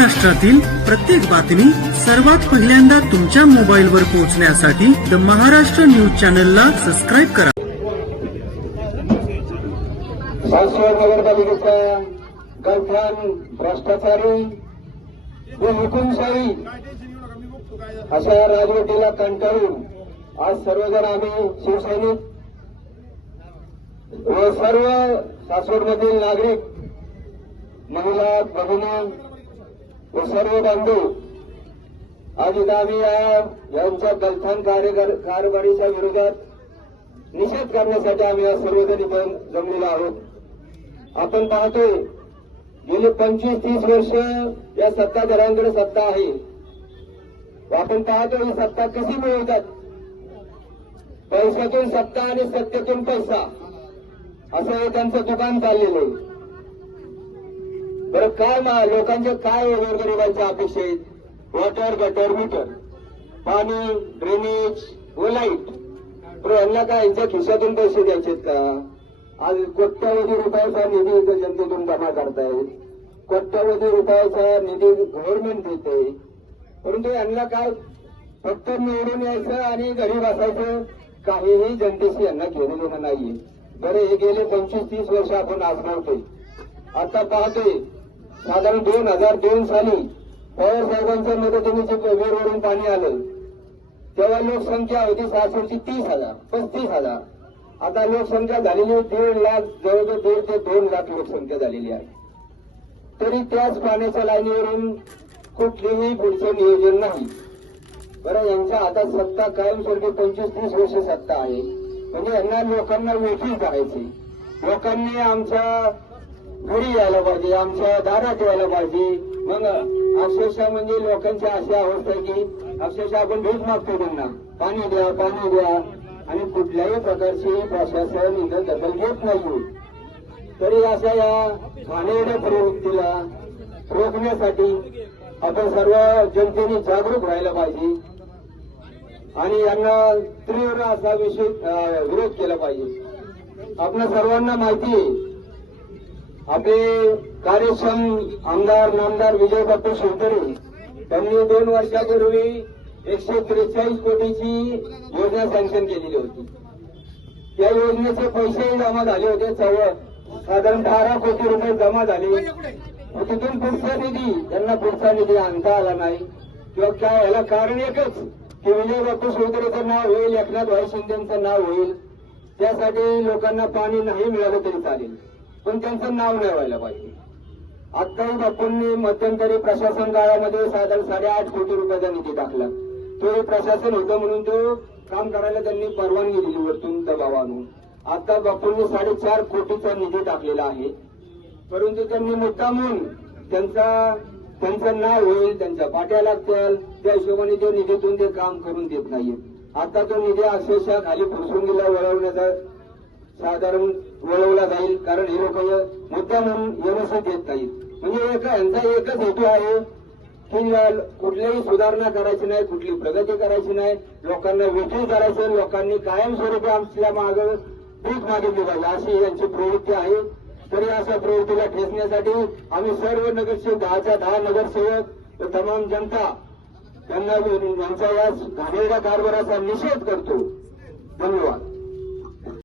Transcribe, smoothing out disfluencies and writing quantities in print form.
महाराष्ट्रातील प्रत्येक बातमी सर्वात पहिल्यांदा तुमच्या मोबाईलवर पोहोचण्यासाठी द महाराष्ट्र न्यूज चॅनलला सबस्क्राईब करा. सासवड नगरपालिकेच्या गलथान भ्रष्टाचारी व हुकुमशाही अशा राजवटीला कंटाळून आज सर्वजण आम्ही शिवसैनिक व सर्व सासवडमधील नागरिक, महिला, भगिनी व सर्व बांधव आज इथं आम्ही यांच्या गलथान कारभारीच्या विरोधात निषेध करण्यासाठी आम्ही आज सर्वजण इथं जमलेलो आहोत. आपण पाहतोय गेली 25-30 वर्ष या सत्ताधाऱ्यांकडे सत्ता आहे. आपण पाहतो ही सत्ता कशी मिळवतात. पैशातून सत्ता आणि सत्तेतून पैसा असं हे त्यांचं दुकान चाललेलं आहे. बरं काय लोकांचे काय गोरगरिबांच्या अपेक्षा आहेत? वॉटर, गटर, मीटर, पाणी, ड्रेनेज व लाईट. पण यांना काय यांच्या खिशातून पैसे द्यायचेत का? आज कोट्यावधी रुपयाचा निधी इथं जनतेतून जमा करतायत. कोट्यावधी रुपयाचा निधी गव्हर्नमेंट देते. परंतु यांना काय फक्त निवडून यायचं आणि घरी बसायचं, काहीही जनतेशी यांना घेणं देणं नाहीये. बरं हे गेले 25-30 वर्ष आपण आजमावतोय. आता पाहतोय साधारण 2002 साली पवार साहेबांच्या मदतीने जे वेरवरून पाणी आलं तेव्हा लोकसंख्या होती सासवडची 30,000-35,000. आता लोकसंख्या झालेली 1.5 लाख, जवळजवळ 1.5 ते 2 लाख लोकसंख्या झालेली आहे. तरी त्याच पाण्याच्या लाईनीवरून कुठलेही पुढचं नियोजन नाही. बरं यांच्या हातात सत्ता कायमस्वरूपी 25-30 वर्ष सत्ता आहे. म्हणजे यांना लोकांना वेठीस करायची. लोकांनी आमच्या घरी यायला पाहिजे, आमच्या दारात यायला पाहिजे. मग अक्षरशः म्हणजे लोकांची अशी अवस्था आहे की अक्षरशः आपण भीक मागतो त्यांना, पाणी द्या, पाणी द्या, आणि कुठल्याही प्रकारची प्रशासन इथं दखल घेत नाही. तरी अशा या घाणेरड्या प्रवृत्तीला रोखण्यासाठी आपण सर्व जनतेने जागरूक व्हायला पाहिजे आणि यांना तीव्र असा विरोध केला पाहिजे. आपल्या सर्वांना माहिती आहे आपले कार्यक्षम आमदार नामदार विजय बापू शिवतरे त्यांनी 2 वर्षापूर्वी 143 कोटीची योजना सँक्शन केलेली होती. त्या योजनेचे पैसेही जमा झाले होते. साधारण 18 कोटी रुपये जमा झाले. तिथून पुढचा निधी त्यांना पुढचा निधी आणता आला नाही. किंवा काय याला कारण एकच की विजय बापू शिवतरेचं नाव होईल, एकनाथ भाई शिंदेचं नाव होईल. त्यासाठी लोकांना पाणी नाही मिळालं तरी चालेल, पण त्यांचं नाव नाही व्हायला पाहिजे. आत्ताही बापूंनी मध्यंतरी प्रशासन काळामध्ये साधारण 8.5 कोटी रुपयाचा निधी टाकला. तो प्रशासन होतं म्हणून तो काम करायला त्यांनी परवानगी दिली वरतून दबाव आणून. आता बापूंनी 4.5 कोटीचा निधी टाकलेला आहे. परंतु त्यांनी मुद्दामून त्यांचं नाव होईल, त्यांच्या पाट्या लागतील त्या हिशोबाने त्या निधीतून ते काम करून देत नाहीये. आता तो निधी अक्षरशः खाली फुरसुंगीला वळवण्याचा साधारण वळवला जाईल, कारण हे लोक मुद्दा म्हणून व्यवस्थित देत नाहीत. म्हणजे यांचा एकच हेतू आहे की कुठलीही सुधारणा करायची नाही, कुठली प्रगती करायची नाही, लोकांना वेठीस करायचं, लोकांनी कायमस्वरूपी आमच्या मागे भीक मागितली पाहिजे, अशी यांची प्रवृत्ती आहे. तरी अशा प्रवृत्तीला ठेचण्यासाठी आम्ही सर्व नगरसेवक 10च्या 10 नगरसेवक व तमाम जनता यांना यांच्या या घाणेरड्या कारभाराचा निषेध करतो. धन्यवाद.